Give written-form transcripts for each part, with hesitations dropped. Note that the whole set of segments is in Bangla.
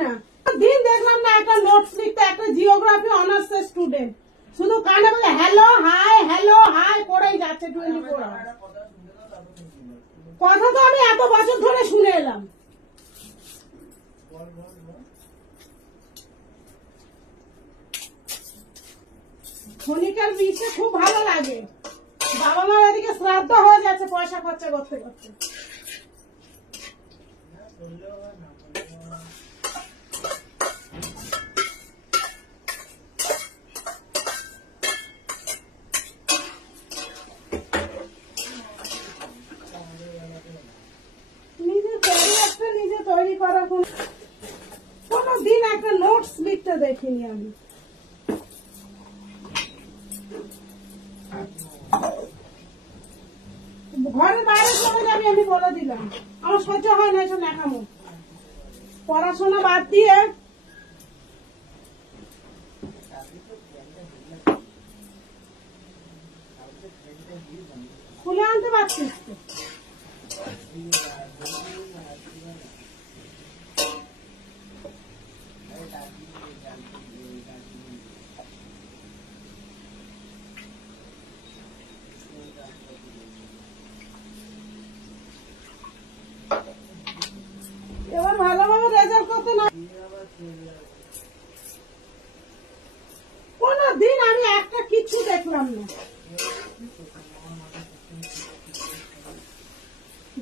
না। দিন দেখলাম না একটা নোটস লিখতে, একটা জিওগ্রাফি অনার্স স্টুডেন্ট শুধু কানে বলে হ্যালো হাই করেই যাচ্ছে 24 আওয়ার। কথা তো আমি এত বছর ধরে শুনে এলাম। ক্ষণিকের বিষে খুব ভালো লাগে। বাবা মার এদিকে শ্রাদ্ধ হয়ে যাচ্ছে পয়সা খরচা করতে করতে। নিজে তৈরি করা কোনদিন একটা নোটস লিখতে দেখিনি আমি। ঘরে বাইরে চলে যাবি আমি বলে দিলাম, আমার সহ্য হয় না এসব দেখামো। পড়াশোনা বাদ দিয়ে খুলে আনতে পারছিস তো। এবার ভালোভাবে রেজাল্ট করতে না। কোনদিন আমি একটা কিছু দেখলাম না।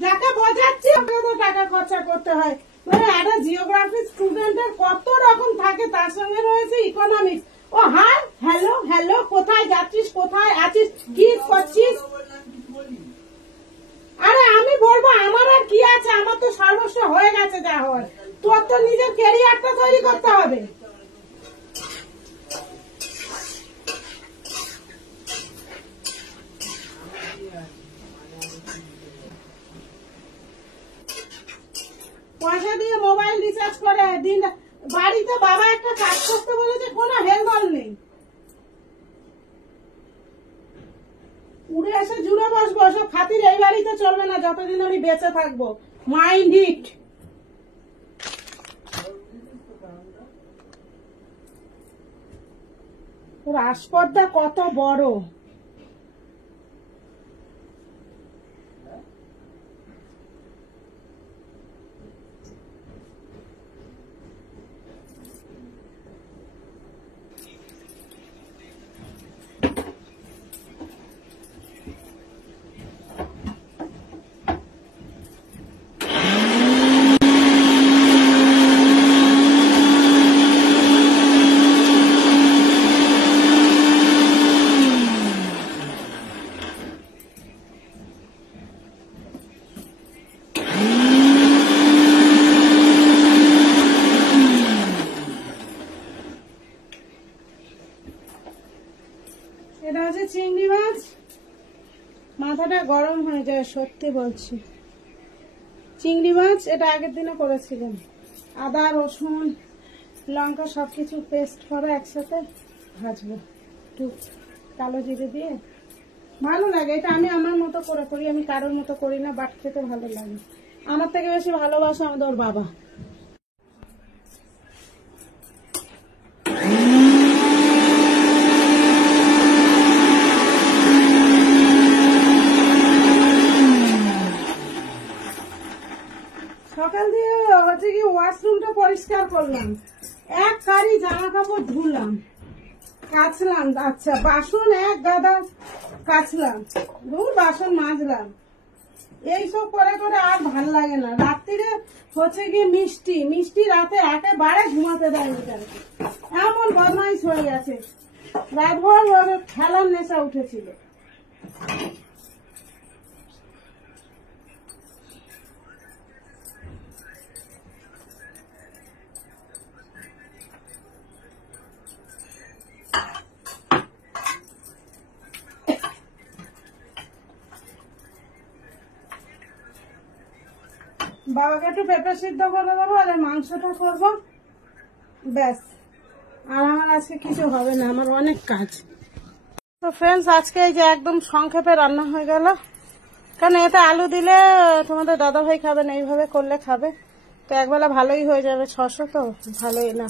যাকে বোঝাচ্ছি টাকা খরচা করতে হয়। মানে একটা জিওগ্রাফি স্টুডেন্টের কত রকম থাকে, তার সঙ্গে রয়েছে ইকোনমিক্স। ও হাই হ্যালো কোথায় যাচ্ছিস, কোথায় আছিস, কি করছিস। আরে আমি বলবো আমার আর কি আছে, আমার তো সর্বস্ব হয়ে গেছে যা হয়। তোর তো নিজের ক্যারিয়ারটা তৈরি করতে হবে। পয়সা দিয়ে মোবাইল রিচার্জ করে দিন। বাড়িতে বাবা একটা কাজ করতে বলেছে, কোনো হেলদল নেই। উড়ে এসে জুড়ে বসবো, সব খাতির এই বাড়িতে চলবে না যতদিন আমি বেঁচে থাকবো। Mind it. ওর আসপর্দা কত বড়। এটা হচ্ছে চিংড়ি মাছ। মাথাটা গরম হয়ে যায় সত্যি বলছি। চিংড়ি মাছ এটা আগের দিনে করেছিলাম, আদা রসুন লঙ্কা সবকিছু পেস্ট করে একসাথে ভাজবো একটু কালো জিরে দিয়ে। ভালো লাগে এটা। আমি আমার মতো করে করি, আমি কারোর মতো করি না, বাট খেতে ভালো লাগে। আমার থেকে বেশি ভালোবাসে আমাদের ওর বাবা। সকাল দিয়ে হচ্ছে কি ওয়াশরুমটা পরিষ্কার করলাম, এক কারি জামা কাপড় ধুলাম, কাচলাম। আচ্ছা বাসন এক গাদা কাচলাম, বাসন মাজলাম। এইসব করে করে আর ভাল লাগে না। রাত্রিরে হচ্ছে গিয়ে মিষ্টি রাতে একেবারে ঘুমাতে দেয়নি। এমন বদমাইশ হয়ে গেছে, রাতভর খেলার নেশা উঠেছিল। বাবাকে একটু পেঁপে সিদ্ধ করে দেবো আর মাংসটা করবো, ব্যাস। আর আমার আজকে কিছু হবে না, আমার অনেক কাজ। তো ফ্রেন্ডস আজকে এই যে একদম সংক্ষেপে রান্না হয়ে গেল, কারণ এতে আলু দিলে তোমাদের দাদাভাই খাবে না, এইভাবে করলে খাবে। তো একবেলা ভালোই হয়ে যাবে, 600 তো ভালোই না।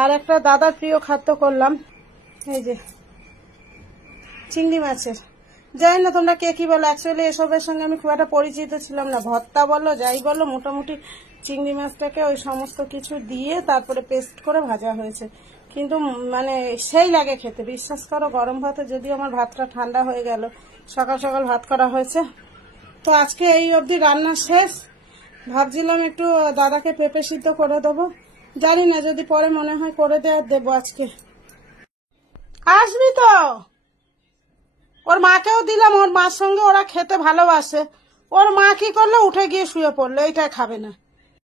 আর একটা দাদার প্রিয় খাদ্য করলাম, এই যে চিংড়ি মাছের। জানি না তোমরা কে কি বলো, অ্যাকচুয়ালি এসবের সঙ্গে আমি খুব একটা পরিচিত ছিলাম না। ভর্তা বলো যাই বলো, মোটামুটি চিংড়ি মাছটাকে ওই সমস্ত কিছু দিয়ে তারপরে পেস্ট করে ভাজা হয়েছে, কিন্তু মানে সেই লাগে খেতে, বিশ্বাস করো। গরম ভাতে যদিও আমার ভাতটা ঠান্ডা হয়ে গেল, সকাল সকাল ভাত করা হয়েছে। তো আজকে এই অবধি রান্না শেষ। ভাবছিলাম একটু দাদাকে পেঁপে সিদ্ধ করে দেবো, জানি না যদি পরে মনে হয় করে দেবো আজকে। আসবি তো? ওর মাকেও দিলাম, ওর মার সঙ্গে ওরা খেতে ভালোবাসে। ওর মা কি করলো, উঠে গিয়ে শুয়ে পড়লো, এইটাই খাবে না।